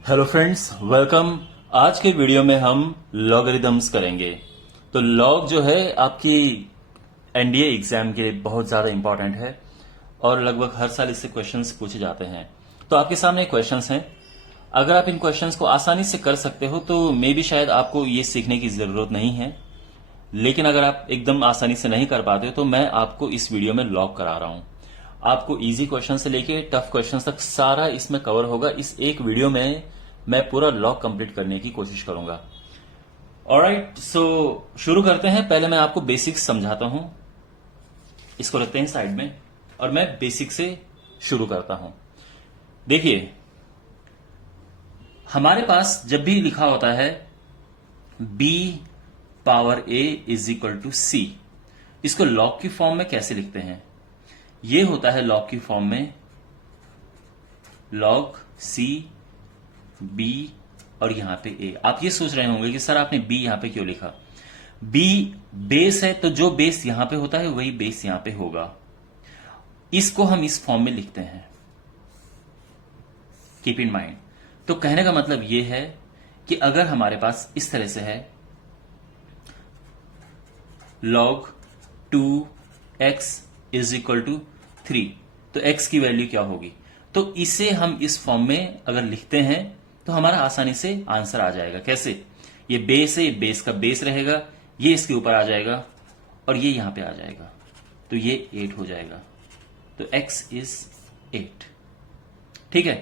Hello friends, welcome. आज के video में हम लॉगरिदम्स करेंगे। तो लॉग जो है आपकी एनडीए एग्जाम के लिए बहुत ज़्यादा इंपॉर्टेंट है और लगभग हर साल इससे क्वेश्चंस पूछे जाते हैं। तो आपके सामने क्वेश्चंस हैं। अगर आप इन क्वेश्चंस को आसानी से कर सकते हो तो मे भी शायद आपको ये सीखने की ज़रूरत नहीं है। लेकिन अगर आप एकदम आसानी से नहीं कर पाते हो तो मैं आपको इस वीडियो में लॉग करा रहा हूं। आपको इजी क्वेश्चन से लेके टफ क्वेश्चन तक सारा इसमें कवर होगा। इस एक वीडियो में मैं पूरा लॉग कंप्लीट करने की कोशिश करूंगा। ऑलराइट, सो शुरू करते हैं। पहले मैं आपको बेसिक्स समझाता हूं। इसको रखते हैं साइड में और मैं बेसिक से शुरू करता हूं। देखिए, हमारे पास जब भी लिखा होता है b power a is equal to C, इसको लॉग की फॉर्म में कैसे लिखते हैं? ये होता है लॉग की फॉर्म में लॉग सी बी और यहां पे ए। आप ये सोच रहे होंगे कि सर आपने बी यहां पे क्यों लिखा? बी बेस है, तो जो बेस यहां पे होता है वही बेस यहां पे होगा। इसको हम इस फॉर्म में लिखते हैं, कीप इन माइंड। तो कहने का मतलब ये है कि अगर हमारे पास इस तरह से है log 2x is equal to 3, तो x की वैल्यू क्या होगी? तो इसे हम इस फॉर्म में अगर लिखते हैं तो हमारा आसानी से आंसर आ जाएगा। कैसे? ये बेस है, बेस का बेस रहेगा, ये इसके ऊपर आ जाएगा और ये यहां पे आ जाएगा, तो ये 8 हो जाएगा। तो x इज 8। ठीक है,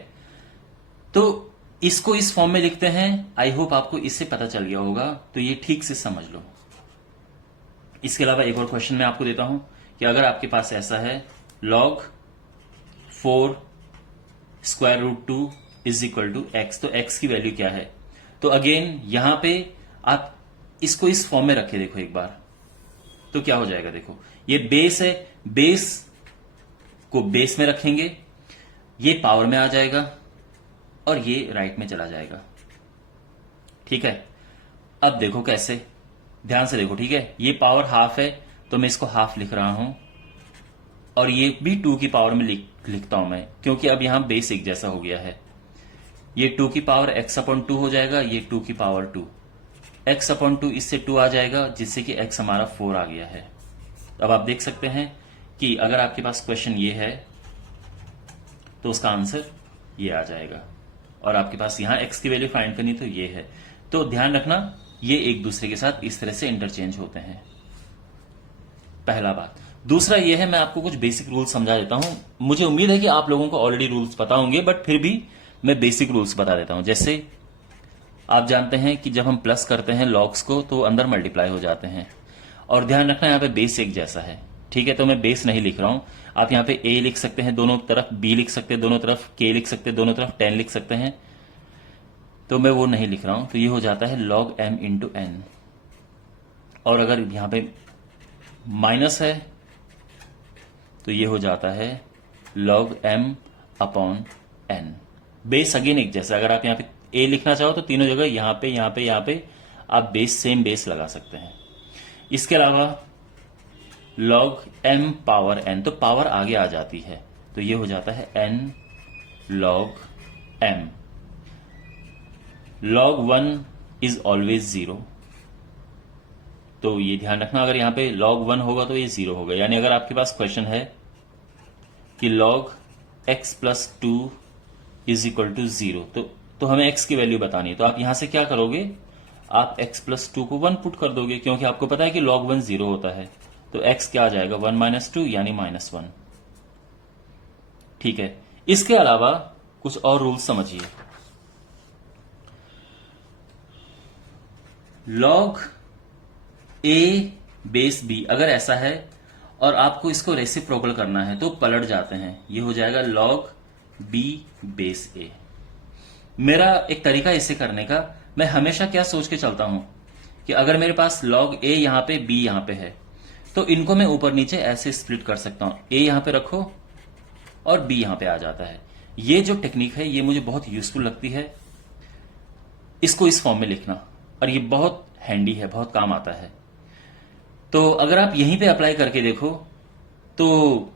तो इसको इस फॉर्म में लिखते हैं। आई होप आपको इससे पता चल गया होगा, तो ये ठीक से समझ लो। इसके अलावा एक और क्वेश्चन मैं आपको देता हूं कि अगर आपके पास ऐसा है log 4 square root 2 is equal to x, तो एक्स की वैल्यू क्या है? तो अगेन यहां पे आप इसको इस फॉर्म में रखे, देखो एक बार, तो क्या हो जाएगा? देखो, ये बेस है, बेस को बेस में रखेंगे, ये पावर में आ जाएगा और ये राइट में चला जाएगा। ठीक है, अब देखो कैसे, ध्यान से देखो। ठीक है, ये पावर हाफ है तो मैं इसको हाफ लिख रहा हूं और ये भी 2 की पावर में लिखता हूं मैं, क्योंकि अब यहां बेस एक जैसा हो गया है। ये 2 की पावर x अपॉन 2 हो जाएगा, ये 2 की पावर 2, x अपॉन 2 इससे 2 आ जाएगा, जिससे कि x हमारा 4 आ गया है। अब आप देख सकते हैं कि अगर आपके पास क्वेश्चन ये है तो उसका आंसर ये आ जाएगा, और आपके पास यहां x की वैल्यू फाइंड करनी तो ये है। तो ध्यान रखना, ये एक दूसरे के साथ इस तरह से इंटरचेंज होते हैं। पहला बात। दूसरा ये है, मैं आपको कुछ बेसिक रूल्स समझा देता हूं। मुझे उम्मीद है कि आप लोगों को ऑलरेडी रूल्स पता होंगे, बट फिर भी मैं बेसिक रूल्स बता देता हूं। जैसे आप जानते हैं कि जब हम प्लस करते हैं लॉग्स को तो अंदर मल्टीप्लाई हो जाते हैं, और ध्यान रखना यहां पे बेस एक जैसा है। ठीक है, तो मैं बेस नहीं लिख रहा हूं। आप यहां पे a लिख सकते हैं दोनों तरफ, b लिख सकते हैं दोनों तरफ, k लिख सकते हैं दोनों तरफ, 10 लिख सकते हैं, तो मैं वो नहीं लिख रहा हूं। तो ये हो जाता है log m इंटू एन, और अगर यहां पे माइनस है तो ये हो जाता है log m upon n। Base again एक जैसा, अगर आप यहां पे a लिखना चाहो तो तीनों जगह यहां पे यहां पे यहां पे आप बेस सेम बेस लगा सकते हैं। इसके अलावा log m पावर n, तो पावर आगे आ जाती है, तो ये हो जाता है n log m। log 1 is always 0, तो ये ध्यान रखना, अगर यहां पे log 1 होगा तो ये 0 होगा। यानी अगर आपके पास क्वेश्चन है कि log x plus 2 is equal to 0, तो हमें x की वैल्यू बतानी है, तो आप यहां से क्या करोगे? आप x प्लस 2 को 1 पुट कर दोगे, क्योंकि आपको पता है कि log 1 0 होता है, तो x क्या आ जाएगा? 1 माइनस 2 यानी -1। ठीक है, इसके अलावा कुछ और रूल्स समझिए। log a बेस b अगर ऐसा है और आपको इसको रेसिप्रोकल करना है तो पलट जाते हैं, ये हो जाएगा log b बेस a। मेरा एक तरीका इसे करने का, मैं हमेशा क्या सोच के चलता हूं कि अगर मेरे पास log a यहां पे b यहां पे है तो इनको मैं ऊपर नीचे ऐसे स्प्लिट कर सकता हूं। a यहां पे रखो और b यहां पे आ जाता है। ये जो टेक्निक है ये मुझे बहुत यूजफुल लगती है, इसको इस फॉर्म में लिखना, और ये बहुत हैंडी है, बहुत काम आता है। तो अगर आप यहीं पे अप्लाई करके देखो, तो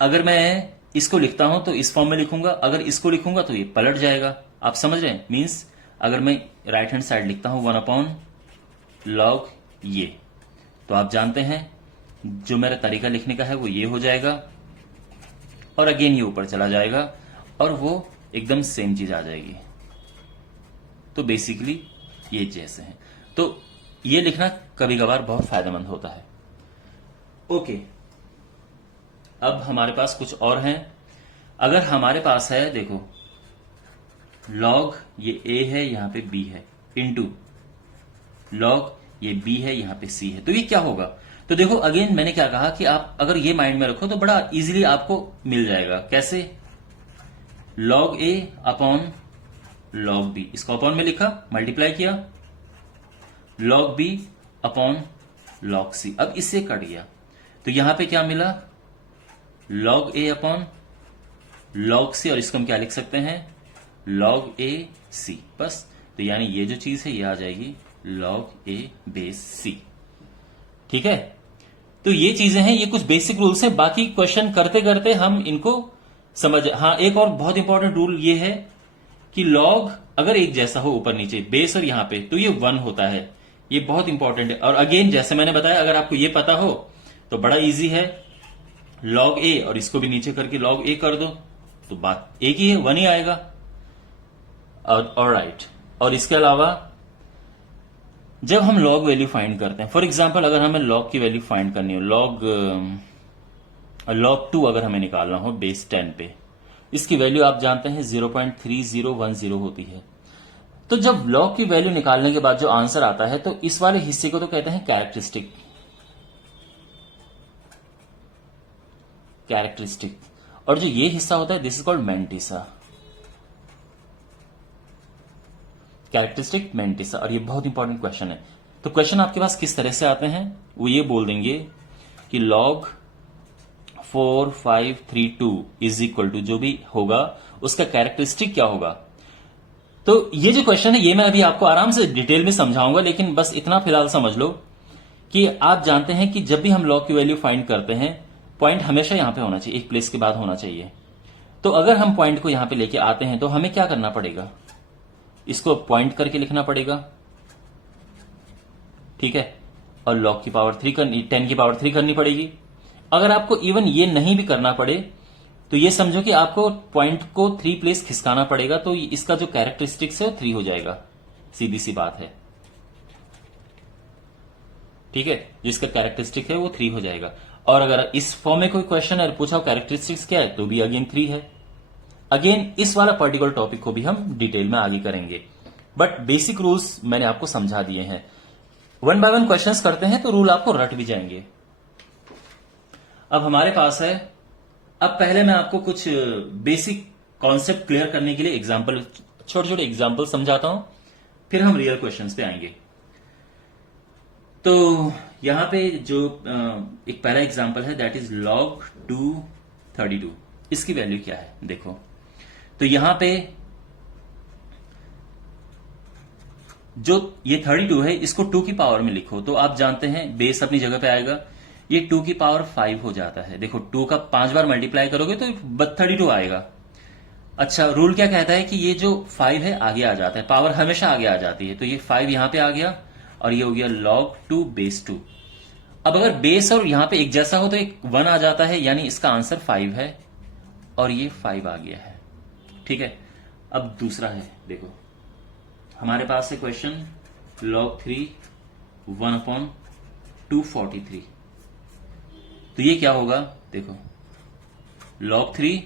अगर मैं इसको लिखता हूं तो इस फॉर्म में लिखूंगा, अगर इसको लिखूंगा तो ये पलट जाएगा। आप समझ रहे हैं? मीन्स अगर मैं राइट हैंड साइड लिखता हूं 1/log ये, तो आप जानते हैं जो मेरा तरीका लिखने का है वो ये हो जाएगा, और अगेन ये ऊपर चला जाएगा और वो एकदम सेम चीज आ जाएगी। तो बेसिकली ये जैसे हैं, तो ये लिखना कभी कभार बहुत फायदेमंद होता है। ओके, अब हमारे पास कुछ और हैं। अगर हमारे पास है, देखो log ये a है, यहां पे b है, इनटू log ये b है, यहां पे c है, तो ये क्या होगा? तो देखो अगेन मैंने क्या कहा कि आप अगर ये माइंड में रखो तो बड़ा इजीली आपको मिल जाएगा। कैसे? log a upon log b, इसको अपॉन में लिखा, मल्टीप्लाई किया, log b upon log c, अब इससे कट गया, तो यहां पे क्या मिला? log a upon log c, और इसको हम क्या लिख सकते हैं? log a c, बस। तो यानी ये जो चीज है ये आ जाएगी log a बेस c। ठीक है, तो ये चीजें हैं, ये कुछ बेसिक रूल्स हैं, बाकी क्वेश्चन करते करते हम इनको समझ। हाँ, एक और बहुत इंपॉर्टेंट रूल ये है कि log अगर एक जैसा हो ऊपर नीचे, बेस और यहां पे, तो ये 1 होता है, ये बहुत इंपॉर्टेंट है। और अगेन जैसे मैंने बताया, अगर आपको ये पता हो तो बड़ा इजी है, log a और इसको भी नीचे करके log a कर दो, तो बात एक ही है, 1 ही आएगा। और राइट, और इसके अलावा जब हम log वैल्यू फाइंड करते हैं, फॉर एग्जांपल अगर हमें log की वैल्यू फाइंड करनी हो, log 2 अगर हमें निकालना हो बेस 10 पे, इसकी वैल्यू आप जानते हैं 0.3010 होती है। तो जब log की वैल्यू निकालने के बाद जो आंसर आता है, तो इस वाले हिस्से को तो कहते हैं कैरेक्टरिस्टिक, और जो ये हिस्सा होता है this is called mantissa, characteristic mantissa. और ये बहुत इंपॉर्टेंट क्वेश्चन है। तो क्वेश्चन आपके पास किस तरह से आते हैं, वो ये बोल देंगे कि log 4532 इज इक्वल टू, जो भी होगा उसका कैरेक्टरिस्टिक क्या होगा। तो ये जो क्वेश्चन है ये मैं अभी आपको आराम से डिटेल में समझाऊंगा, लेकिन बस इतना फिलहाल समझ लो कि आप जानते हैं कि जब भी हम log की वैल्यू फाइंड करते हैं, पॉइंट हमेशा यहां पे होना चाहिए, एक प्लेस के बाद होना चाहिए। तो अगर हम पॉइंट को यहां पे लेके आते हैं तो हमें क्या करना पड़ेगा? इसको पॉइंट करके लिखना पड़ेगा, ठीक है, और log की पावर 3 करनी, 10 की पावर 3 करनी पड़ेगी। अगर आपको इवन ये नहीं भी करना पड़े तो ये समझो कि आपको पॉइंट को 3 प्लेस खिसकाना पड़ेगा, तो इसका जो कैरेक्टरिस्टिक्स है 3 हो जाएगा, सीधी सी बात है। ठीक है, जिसका कैरेक्टरिस्टिक है वो 3 हो जाएगा। और अगर इस फॉर्म में कोई क्वेश्चन है पूछा कैरेक्टरिस्टिक्स क्या है, तो भी अगेन 3 है। अगेन इस वाला पर्टिकुलर टॉपिक को भी हम डिटेल में आगे करेंगे, बट बेसिक रूल्स मैंने आपको समझा दिए हैं। 1 बाय 1 क्वेश्चंस करते हैं तो रूल आपको रट भी जाएंगे। अब हमारे पास है, अब पहले मैं आपको कुछ बेसिक कॉन्सेप्ट क्लियर करने के लिए एग्जांपल, छोटे छोटे एग्जांपल समझाता हूं, फिर हम रियल क्वेश्चंस पे आएंगे। तो यहां पे जो एक पहला एग्जांपल है दैट इज log 232, इसकी वैल्यू क्या है देखो। तो यहां पे जो ये 32 है इसको 2 की पावर में लिखो, तो आप जानते हैं बेस अपनी जगह पे आएगा, ये 2 की पावर 5 हो जाता है। देखो 2 का 5 बार मल्टीप्लाई करोगे तो 32 आएगा। अच्छा, रूल क्या कहता है कि ये जो 5 है आगे आ जाता है, पावर हमेशा आगे आ जाती है, तो ये 5 यहां पे आ गया और ये हो गया log 2 बेस 2। अब अगर बेस और यहां पे एक जैसा हो तो एक 1 आ जाता है, यानी इसका आंसर 5 है और ये 5 आ गया है। ठीक है, अब दूसरा है, देखो हमारे पास है क्वेश्चन log 3 1/243, तो ये क्या होगा देखो log 3।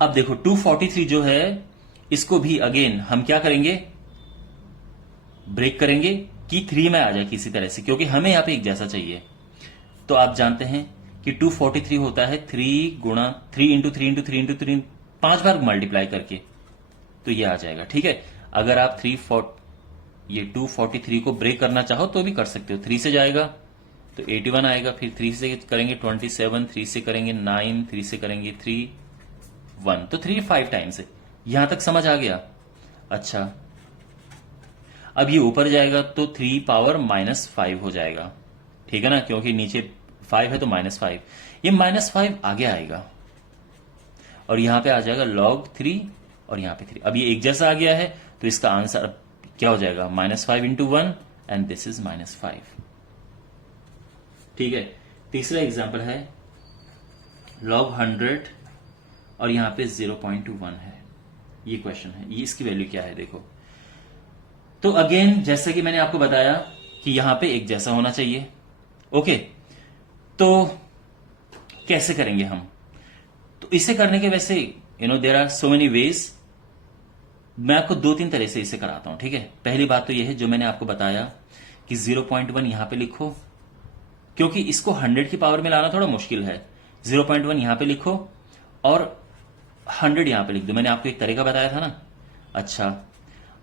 अब देखो 243 जो है इसको भी अगेन हम क्या करेंगे, ब्रेक करेंगे कि 3 में आ जाए किसी तरह से, क्योंकि हमें यहां पे एक जैसा चाहिए। तो आप जानते हैं कि 243 होता है 3 गुणा 3 इंटू 3 इंटू 3 इंटू 3, 5 बार मल्टीप्लाई करके, तो ये आ जाएगा। ठीक है, अगर आप 243 को ब्रेक करना चाहो तो भी कर सकते हो, 3 से जाएगा तो 81 आएगा, फिर 3 से करेंगे 27, 3 से करेंगे 9, 3 से करेंगे 3 1, तो 3 5 टाइम्स है। यहां तक समझ आ गया? अच्छा, अब ये ऊपर जाएगा तो 3 पावर -5 हो जाएगा, ठीक है ना, क्योंकि नीचे 5 है तो -5, ये -5 आगे आएगा और यहां पे आ जाएगा log 3 और यहां पे 3। अब ये एक जैसा आ गया है तो इसका आंसर क्या हो जाएगा, -5 इंटू 1 एंड दिस इज -5। ठीक है। तीसरा एग्जाम्पल है log 100 और यहां पे 0.1 है। ये क्वेश्चन है, ये इसकी वैल्यू क्या है देखो। तो अगेन जैसा कि मैंने आपको बताया कि यहां पे एक जैसा होना चाहिए। ओके, तो कैसे करेंगे हम? तो इसे करने के वैसे there are so many ways. मैं आपको 2-3 तरह से इसे कराता हूं। ठीक है, पहली बात तो यह है जो मैंने आपको बताया कि 0.1 यहां पे लिखो, क्योंकि इसको 100 की पावर में लाना थोड़ा मुश्किल है। 0.1 यहां पे लिखो और 100 यहां पे लिख दो। मैंने आपको एक तरीका बताया था ना। अच्छा,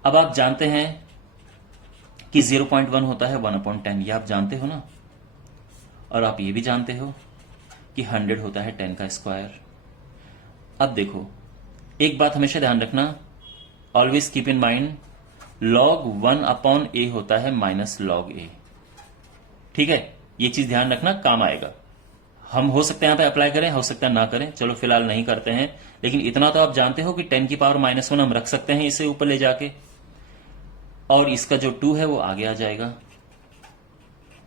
अब आप जानते हैं कि 0.1 होता है 1/10, ये आप जानते हो ना। और आप ये भी जानते हो कि 100 होता है 10 का स्क्वायर। अब देखो, एक बात हमेशा ध्यान रखना, always keep in mind, log 1/a होता है -log a। ठीक है, ये चीज ध्यान रखना, काम आएगा। हम हो सकते हैं यहां पे अप्लाई करें, हो सकता है ना करें, चलो फिलहाल नहीं करते हैं। लेकिन इतना तो आप जानते हो कि 10 की पावर -1 हम रख सकते हैं इसे ऊपर ले जाके, और इसका जो 2 है वो आगे आ जाएगा,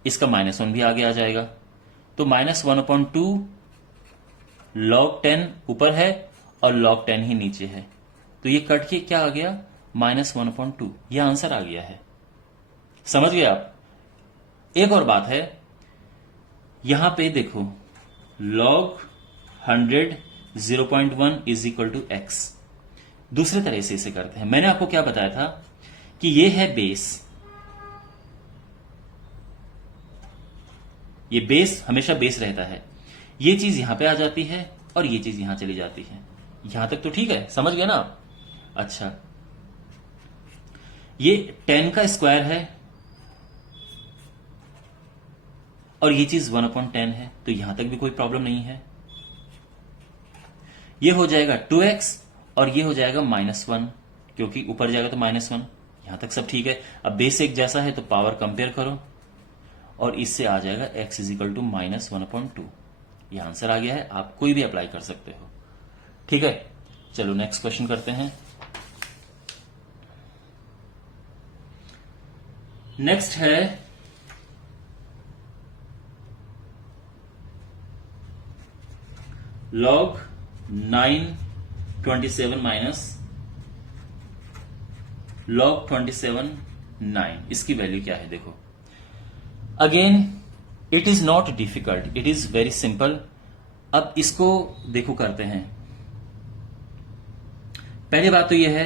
इसका -1 भी आगे आ जाएगा। तो -1/2 log 10 ऊपर है और log 10 ही नीचे है, तो ये कट के क्या आ गया, -1/2। ये आंसर आ गया है। समझ गए आप? एक और बात है, यहां पे देखो, log 100 0.1 is equal to x। दूसरे तरह से इसे करते हैं। मैंने आपको क्या बताया था कि ये है बेस, ये बेस हमेशा बेस रहता है। ये चीज यहां पे आ जाती है और ये चीज यहां चली जाती है। यहां तक तो ठीक है, समझ गए ना आप? अच्छा, ये 10 का स्क्वायर है और ये चीज 1/10 है, तो यहां तक भी कोई प्रॉब्लम नहीं है। ये हो जाएगा 2x और ये हो जाएगा -1, क्योंकि ऊपर जाएगा तो -1। यहां तक सब ठीक है। अब बेस एक जैसा है तो पावर कंपेयर करो और इससे आ जाएगा x इज इक्वल टू -1/2। ये आंसर आ गया है। आप कोई भी अप्लाई कर सकते हो। ठीक है, चलो नेक्स्ट क्वेश्चन करते हैं। नेक्स्ट है log 9/27 माइनस log 27 9। इसकी वैल्यू क्या है देखो। Again it is not difficult, it is very simple. अब इसको देखो करते हैं। पहली बात तो यह है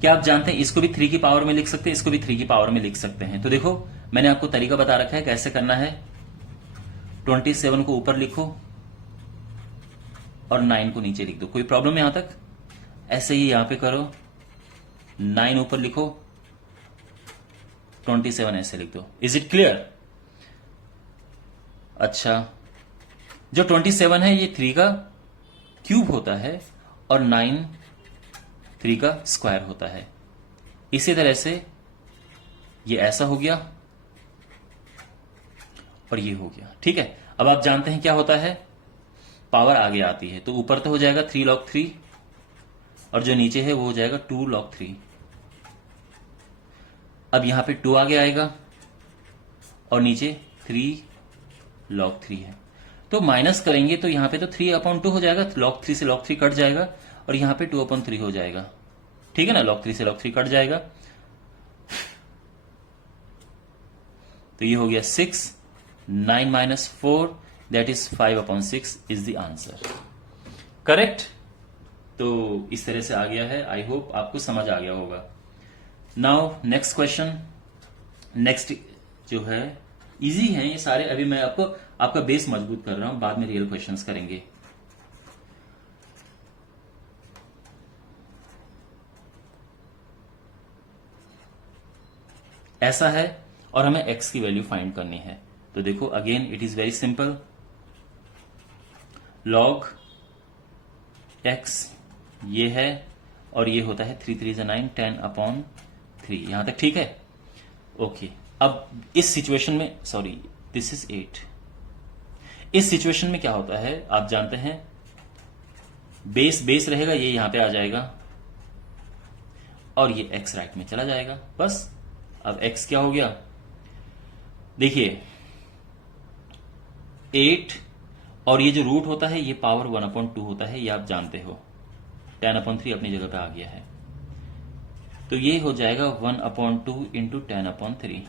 कि आप जानते हैं इसको भी 3 की पावर में लिख सकते हैं, इसको भी 3 की पावर में लिख सकते हैं। तो देखो, मैंने आपको तरीका बता रखा है कैसे करना है। 27 को ऊपर लिखो और 9 को नीचे लिख दो। कोई प्रॉब्लम यहां तक? ऐसे ही यहां पे करो, 9 ऊपर लिखो, 27 ऐसे लिख दो। Is it clear? अच्छा, जो 27 है ये 3 का क्यूब होता है और 9 3 का स्क्वायर होता है। इसी तरह से ये ऐसा हो गया और ये हो गया। ठीक है, अब आप जानते हैं क्या होता है, पावर आगे आती है तो ऊपर तो हो जाएगा 3 log 3 और जो नीचे है वो हो जाएगा 2 log 3। अब यहां पे 2 आगे आएगा और नीचे 3 log 3 है, तो माइनस करेंगे तो यहां पे तो 3/2 हो जाएगा, log 3 से log 3 कट जाएगा और यहां पे 2/3 हो जाएगा। ठीक है ना, log 3 से log 3 कट जाएगा, तो ये हो गया 6। 9 minus 4 that is 5/6 is the answer। Correct? तो इस तरह से आ गया है। आई होप आपको समझ आ गया होगा। Now next question. नेक्स्ट जो है इजी है ये सारे। अभी मैं आपको आपका बेस मजबूत कर रहा हूं, बाद में रियल क्वेश्चंस करेंगे। ऐसा है और हमें x की वैल्यू फाइंड करनी है। तो देखो, again it is very simple. log x ये है और ये होता है 3 3 9 10/3। यहां तक ठीक है? ओके, अब इस सिचुएशन में, सॉरी दिस इज 8। इस सिचुएशन में क्या होता है आप जानते हैं, बेस बेस रहेगा, ये यहां पे आ जाएगा और ये x राइट में चला जाएगा। बस अब x क्या हो गया, देखिए 8 और ये जो रूट होता है ये पावर 1/2 होता है, ये आप जानते हो। 10/3 अपनी जगह पे आ गया है, तो ये हो जाएगा 1/2 into 10/3।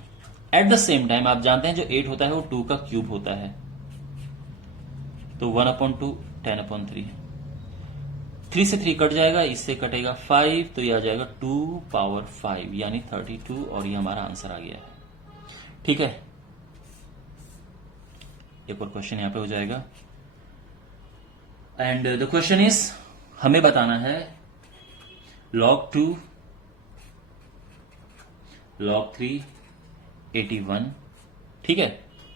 At the same time आप जानते हैं जो 8 होता है वो 2 का क्यूब होता है, तो 1/2 10/3। 3 से 3 कट जाएगा, इससे कटेगा 5, तो ये आ जाएगा 2 पावर 5 यानी 32, और ये हमारा आंसर आ गया है। ठीक है, एक और क्वेश्चन यहां पे हो जाएगा। एंड द क्वेश्चन इज, हमें बताना है log 2 log 3 81। ठीक है,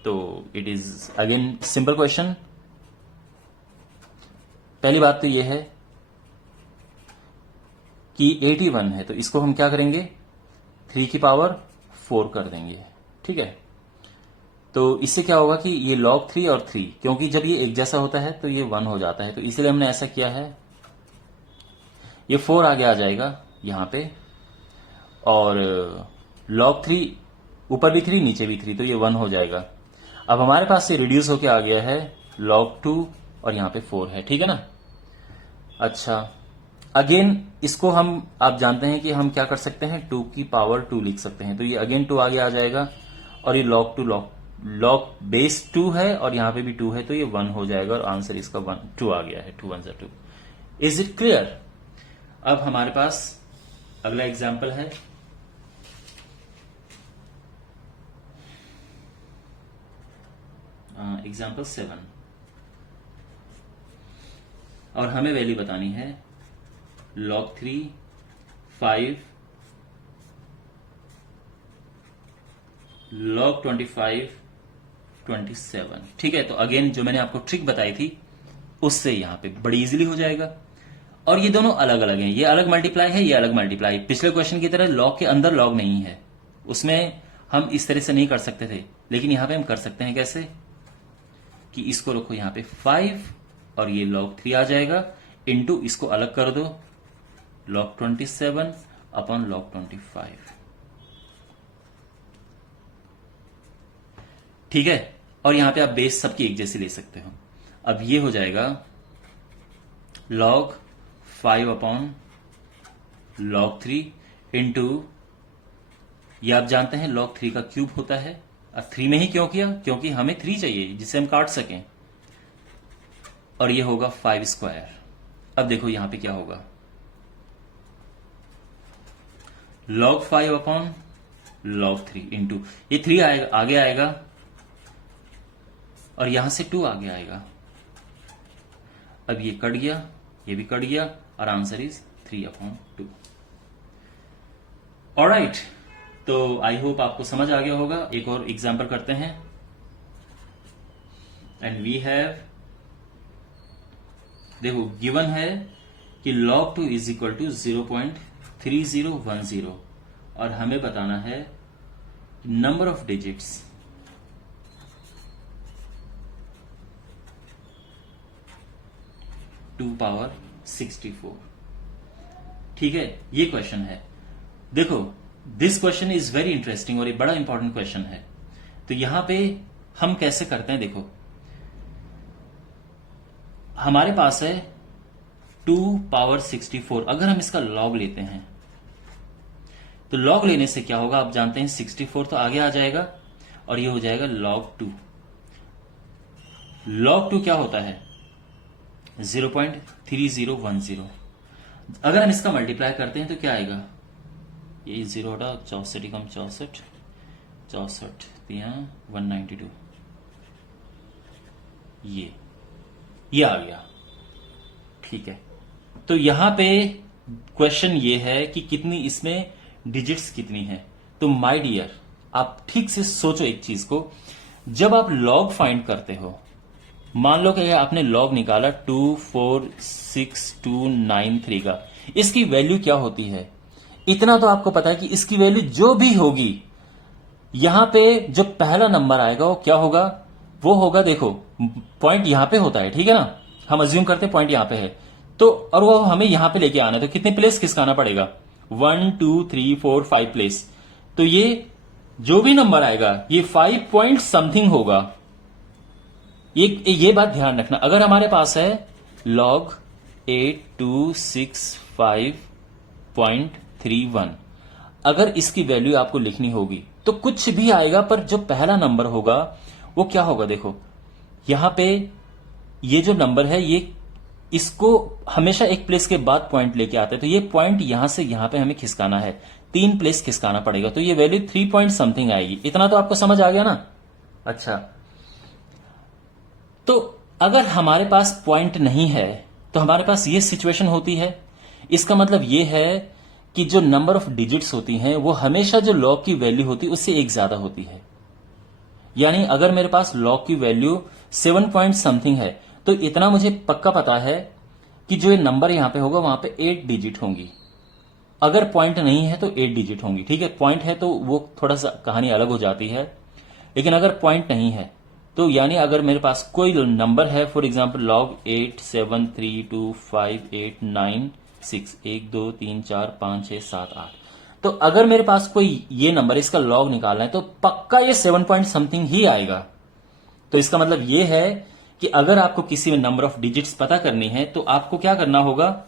तो it is again simple question. पहली बात तो यह है कि 81 है, तो इसको हम क्या करेंगे, 3 की पावर 4 कर देंगे। ठीक है, तो इससे क्या होगा कि ये log 3 और 3, क्योंकि जब ये एक जैसा होता है तो ये 1 हो जाता है, तो इसलिए हमने ऐसा किया है। ये 4 आगे आ जाएगा यहां पे, और log 3 ऊपर भी 3 नीचे भी 3, तो ये 1 हो जाएगा। अब हमारे पास ये रिड्यूस होके आ गया है log 2 और यहां पे 4 है। ठीक है ना। अच्छा, अगेन इसको हम, आप जानते हैं कि हम क्या कर सकते हैं, 2 की पावर 2 लिख सकते हैं, तो ये अगेन 2 आगे आ जाएगा, और ये log बेस 2 है और यहां पे भी 2 है, तो ये 1 हो जाएगा, और आंसर इसका 2 आ गया है। 2 1 2। Is it clear. अब हमारे पास अगला एग्जाम्पल है, एग्जाम्पल 7, और हमें वैल्यू बतानी है log 3 5 log 25 27। ठीक है, तो अगेन जो मैंने आपको ट्रिक बताई थी उससे यहां पे बड़ी इजीली हो जाएगा। और ये दोनों अलग अलग हैं, ये अलग मल्टीप्लाई है, ये अलग मल्टीप्लाई। पिछले क्वेश्चन की तरह लॉग के अंदर लॉग नहीं है, उसमें हम इस तरह से नहीं कर सकते थे, लेकिन यहां पे हम कर सकते हैं। कैसे कि इसको रखो यहां पे 5 और ये log 3 आ जाएगा, इंटू इसको अलग कर दो log 27 अपॉन log 25। ठीक है, और यहां पे आप बेस सबकी एक जैसी ले सकते हो। अब ये हो जाएगा log 5 अपॉन log 3 इंटू, ये आप जानते हैं log 3 का क्यूब होता है। अब 3 में ही क्यों किया, क्योंकि हमें 3 चाहिए जिसे हम काट सकें, और ये होगा 5 स्क्वायर। अब देखो यहां पे क्या होगा, log 5 अपॉन log 3 इंटू, ये 3 आएगा, आगे आएगा, और यहां से 2 आगे आएगा। अब ये कट गया, ये भी कट गया, और आंसर इज 3/2। ऑलराइट, तो आई होप आपको समझ आ गया होगा। एक और एग्जांपल करते हैं, एंड वी हैव, देखो गिवन है कि log 2 इज इक्वल टू 0.3010, और हमें बताना है नंबर ऑफ डिजिट्स 2 पावर 64। ठीक है, ये क्वेश्चन है। देखो this question is very interesting और ये बड़ा इंपॉर्टेंट क्वेश्चन है। तो यहां पे हम कैसे करते हैं, देखो हमारे पास है 2 पावर 64। अगर हम इसका लॉग लेते हैं तो लॉग लेने से क्या होगा, आप जानते हैं 64 तो आगे आ जाएगा, और ये हो जाएगा log 2। log 2 क्या होता है, 0.3010। अगर हम इसका मल्टीप्लाई करते हैं तो क्या आएगा, ये 0 हटा, 64 कम 64, 64 192, ये आ गया। ठीक है, तो यहां पे क्वेश्चन ये है कि कितनी इसमें डिजिट्स कितनी है। तो माय डियर, आप ठीक से सोचो एक चीज को, जब आप लॉग फाइंड करते हो, मान लो कि आपने लॉग निकाला 2462993 का, इसकी वैल्यू क्या होती है, इतना तो आपको पता है कि इसकी वैल्यू जो भी होगी, यहां पे जो पहला नंबर आएगा वो क्या होगा, वो होगा, देखो पॉइंट यहां पे होता है, ठीक है ना, हम अज्यूम करते हैं पॉइंट यहां पे है, तो और वो हमें यहां पे लेके आना है, तो कितने प्लेस खिसकाना पड़ेगा, 1 2 3 4 5 प्लेस। तो ये जो भी नंबर आएगा ये 5 पॉइंट समथिंग होगा। ये बात ध्यान रखना। अगर हमारे पास है log 8265.31, अगर इसकी वैल्यू आपको लिखनी होगी तो कुछ भी आएगा, पर जो पहला नंबर होगा वो क्या होगा, देखो यहां पे ये जो नंबर है ये इसको हमेशा एक प्लेस के बाद पॉइंट लेके आते हैं, तो ये पॉइंट यहां से यहां पे हमें खिसकाना है, 3 प्लेस खिसकाना पड़ेगा, तो ये वैल्यू 3 पॉइंट समथिंग आएगी। इतना तो आपको समझ आ गया ना। अच्छा, तो अगर हमारे पास पॉइंट नहीं है तो हमारे पास ये सिचुएशन होती है। इसका मतलब ये है कि जो नंबर ऑफ डिजिट्स होती हैं वो हमेशा जो लॉग की वैल्यू होती है उससे एक ज्यादा होती है। यानी अगर मेरे पास लॉग की वैल्यू 7 पॉइंट समथिंग है तो इतना मुझे पक्का पता है कि जो ये नंबर यहां पे होगा वहां पे 8 डिजिट होंगी। अगर पॉइंट नहीं है तो 8 डिजिट होंगी। ठीक है, पॉइंट है तो वो थोड़ा सा कहानी अलग हो जाती है, लेकिन अगर पॉइंट नहीं है तो यानी अगर मेरे पास कोई नंबर है, फॉर एग्जाम्पल log 873258896 1 2 3 4 5 6 7 8, तो अगर मेरे पास कोई ये नंबर इसका लॉग निकालना है तो पक्का ये 7 पॉइंट समथिंग ही आएगा। तो इसका मतलब ये है कि अगर आपको किसी में नंबर ऑफ डिजिट्स पता करनी है तो आपको क्या करना होगा,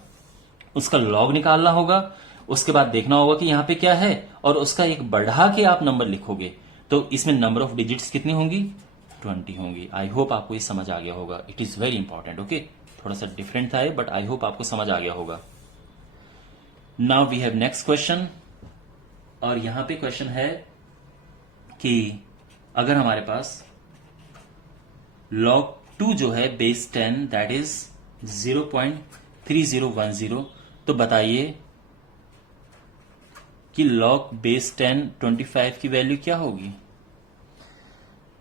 उसका लॉग निकालना होगा, उसके बाद देखना होगा कि यहां पे क्या है और उसका एक बढ़ा के आप नंबर लिखोगे तो इसमें नंबर ऑफ डिजिट्स कितनी होंगी, 20 होंगी। आई होप आपको ये समझ आ गया होगा। It is very important. Okay, थोड़ा सा डिफरेंट था बट आई होप आपको समझ आ गया होगा। Now we have next question, और यहां पे क्वेश्चन है कि अगर हमारे पास log 2 जो है बेस 10 दैट इज 0.3010, तो बताइए कि log बेस 10 25 की वैल्यू क्या होगी।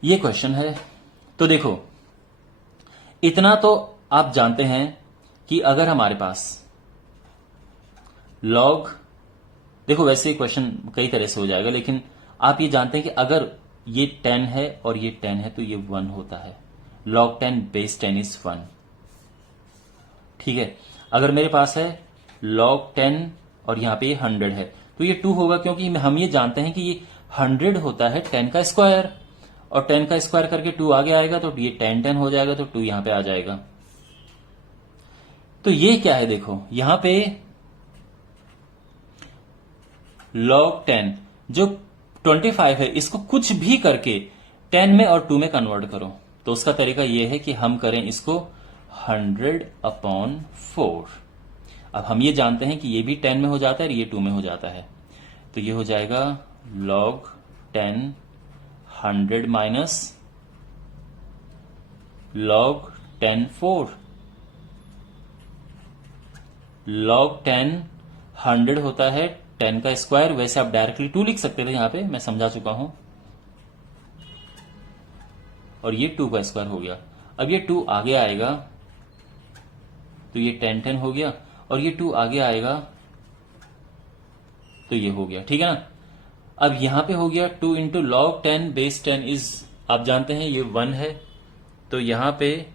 ये क्वेश्चन है। तो देखो इतना तो आप जानते हैं कि अगर हमारे पास log, देखो वैसे क्वेश्चन कई तरह से हो जाएगा, लेकिन आप ये जानते हैं कि अगर ये 10 है और ये 10 है तो ये 1 होता है। log 10 base 10 is 1। ठीक है, अगर मेरे पास है log 10 और यहां पे ये 100 है तो ये 2 होगा, क्योंकि हम ये जानते हैं कि ये 100 होता है 10 का स्क्वायर, और 10 का स्क्वायर करके 2 आगे आएगा तो ये 10 हो जाएगा, तो 2 यहां पे आ जाएगा। तो ये क्या है, देखो यहां पे log 10 जो 25 है इसको कुछ भी करके 10 में और 2 में कन्वर्ट करो। तो उसका तरीका यह है कि हम करें इसको 100/4। अब हम ये जानते हैं कि ये भी 10 में हो जाता है और ये 2 में हो जाता है, तो ये हो जाएगा log 10 100 माइनस log 10 4। log 10 100 होता है 10 का स्क्वायर, वैसे आप डायरेक्टली 2 लिख सकते थे, यहां पे मैं समझा चुका हूं, और ये 2 का स्क्वायर हो गया। अब ये 2 आगे आएगा तो ये 10 हो गया, और ये 2 आगे आएगा तो ये हो गया। ठीक है ना। अब यहां पे हो गया 2 इंटू log 10 बेस 10 इज, आप जानते हैं ये 1 है, तो यहां पे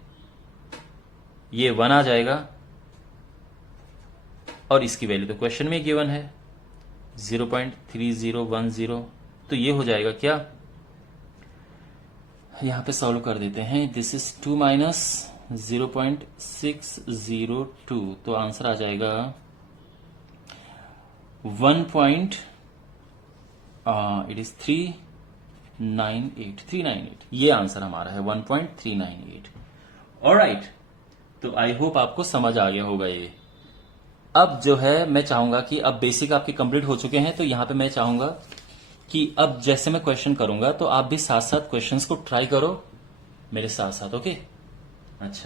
ये 1 आ जाएगा, और इसकी वैल्यू तो क्वेश्चन में गिवन है 0.3010, तो ये हो जाएगा क्या, यहां पे सॉल्व कर देते हैं। दिस इज 2 माइनस 0.602, तो आंसर आ जाएगा 398। ये आंसर हमारा है 1.398। ऑलराइट, तो आई होप आपको समझ आ गया होगा ये। अब जो है मैं चाहूंगा कि अब बेसिक आपके कंप्लीट हो चुके हैं, तो यहां पे मैं चाहूंगा कि अब जैसे मैं क्वेश्चन करूंगा तो आप भी साथ साथ क्वेश्चंस को ट्राई करो मेरे साथ साथ। ओके, अच्छा।